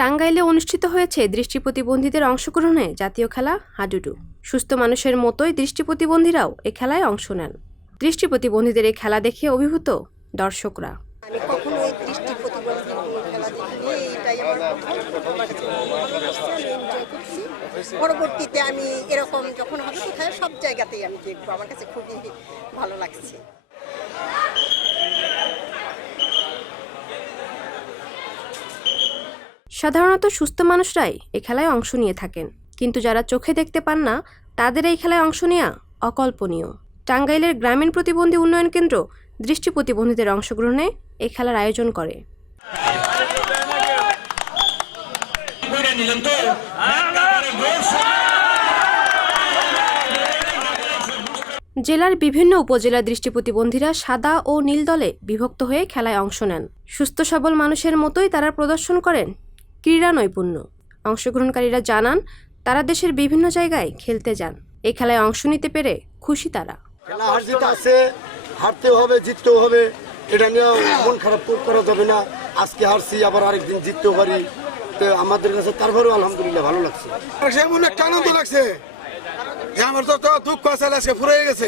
টাঙ্গাইলে অনুষ্ঠিত হয়েছে দৃষ্টি প্রতিবন্ধীদের অংশগ্রহণে জাতীয় খেলা হাডুডু। সুস্থ মানুষের মতোই দৃষ্টি প্রতিবন্ধীরাও এ খেলায় অংশ নেন। দৃষ্টি প্রতিবন্ধীদের এই খেলা দেখে অভিভূত দর্শকরা। আমি কখনো এই দৃষ্টি প্রতিবন্ধী খেলা দেখিনি, এটাই আমার এনজয় করছি। পরবর্তীতে আমি এরকম যখন হবে কোথায় সব জায়গাতেই আমি দেখবো, আমার কাছে খুবই ভালো লাগছে। সাধারণত সুস্থ মানুষরাই এ খেলায় অংশ নিয়ে থাকেন, কিন্তু যারা চোখে দেখতে পান না তাদের এই খেলায় অংশ নেওয়া অকল্পনীয়। টাঙ্গাইলের গ্রামীণ প্রতিবন্ধী উন্নয়ন কেন্দ্র দৃষ্টি প্রতিবন্ধীদের অংশগ্রহণে এই খেলার আয়োজন করে। জেলার বিভিন্ন উপজেলার দৃষ্টি প্রতিবন্ধীরা সাদা ও নীল দলে বিভক্ত হয়ে খেলায় অংশ নেন। সুস্থ সবল মানুষের মতোই তারা প্রদর্শন করেন ক্রীড়া নৈপুণ্য। অংশগ্রহণকারীরা জানান তারা দেশের বিভিন্ন জায়গায় খেলতে যান। এই খেলায় অংশ নিতে পেরে খুশি তারা। খেলা হার জিত আছে, হারতেও হবে জিততেও হবে, এটা নিয়ে মন খারাপ করা যাবে না। আজকে হারছি, আবার আরেকদিন জিততেও পারি, তো আমাদের কাছে তারপরেও আলহামদুলিল্লাহ ভালো লাগছে। একটা আনন্দ লাগছে, আমার তো দুঃখ আছে আজকে ফুরে গেছে।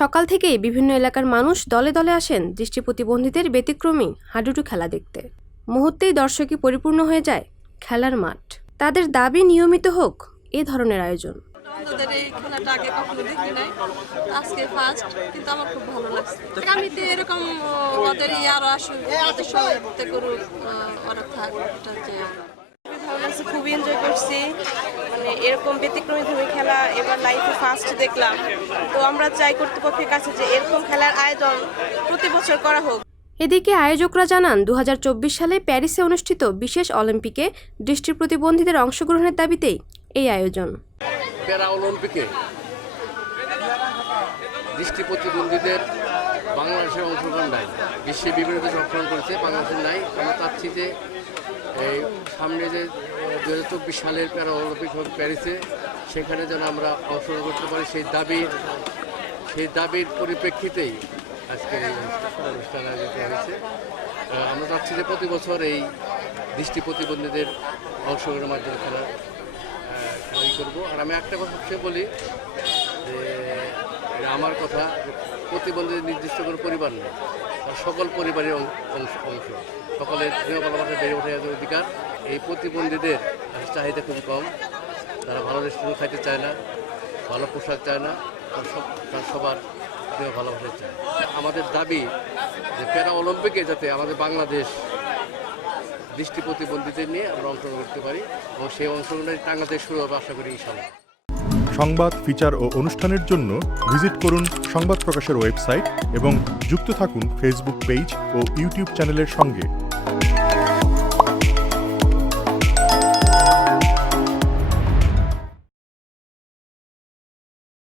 সকাল থেকেই বিভিন্ন এলাকার মানুষ দলে দলে আসেন দৃষ্টি প্রতিবন্ধীদের ব্যতিক্রমী হাডুডু খেলা দেখতে। মুহূর্তেই দর্শকই পরিপূর্ণ হয়ে যায় খেলার মাঠ। তাদের দাবি নিয়মিত হোক এ ধরনের আয়োজন। ওদের এই খেলাটা আগে কখনো দেখি নাই, আজকে ফার্স্ট, কিন্তু আমার খুব ভালো লাগছে। আগামীতে এরকম ওদের আরো আসুক, ওদের সহায়তা করুক, ওরা থাক, এটা হচ্ছে ভালো লাগছে, খুবই এনজয় করছি। মানে এরকম ব্যতিক্রমী ধর্মী খেলা এবার লাইফে ফার্স্ট দেখলাম। তো আমরা চাই কর্তৃপক্ষের কাছে যে এরকম খেলার আয়োজন প্রতি বছর করা হোক। এদিকে আয়োজকরা জানান 2024 সালে প্যারিসে অনুষ্ঠিত বিশেষ অলিম্পিকে দৃষ্টি প্রতিবন্ধীদের অংশগ্রহণের দাবিতেই এই আয়োজন। প্যারা অলিম্পিকে দৃষ্টি প্রতিবন্ধীদের বাংলাদেশের অংশগ্রহণ নাই, বিশ্বের বিভিন্ন দেশে অংশগ্রহণ করেছে, বাংলাদেশের নাই। আমরা চাচ্ছি যে এই সামনে যে 2024 সালের প্যারা অলিম্পিক হবে প্যারিসে, সেখানে যেন আমরা অংশগ্রহণ করতে পারি। সেই দাবির পরিপ্রেক্ষিতেই আজকের এই অনুষ্ঠান আয়োজিত হয়েছে। আমরা চাচ্ছি যে প্রতি বছর এই দৃষ্টি প্রতিবন্ধীদের অংশগ্রহণের মাধ্যমে খেলা করবো। আর আমি একটা কথা বলি যে আমার কথা, প্রতিবন্ধীদের নির্দিষ্ট করে পরিবার নেই, সকল পরিবারের অংশ, সকলের প্রিয় ভালোবাসা বেড়ে ওঠে অধিকার। এই প্রতিবন্ধীদের চাহিদা খুবই কম, তারা ভালো রেস্টুরেন্ট খাইতে চায় না, ভালো পোশাক চায় না, তার সবার প্রিয় ভালোবাসা চায়। আমাদের দাবি যে প্যারা অলিম্পিকে যাতে আমাদের বাংলাদেশ দৃষ্টি প্রতিবন্ধীদের নিয়ে আমরা অংশগ্রহণ করতে পারি, এবং সেই অংশগ্রহণে টাঙ্গাইল শুরু হবে আশা করি ইনশাআল্লাহ। সংবাদ, ফিচার ও অনুষ্ঠানের জন্য ভিজিট করুন সংবাদ প্রকাশের ওয়েবসাইট এবং যুক্ত থাকুন ফেসবুক পেজ ও ইউটিউব চ্যানেলের সঙ্গে।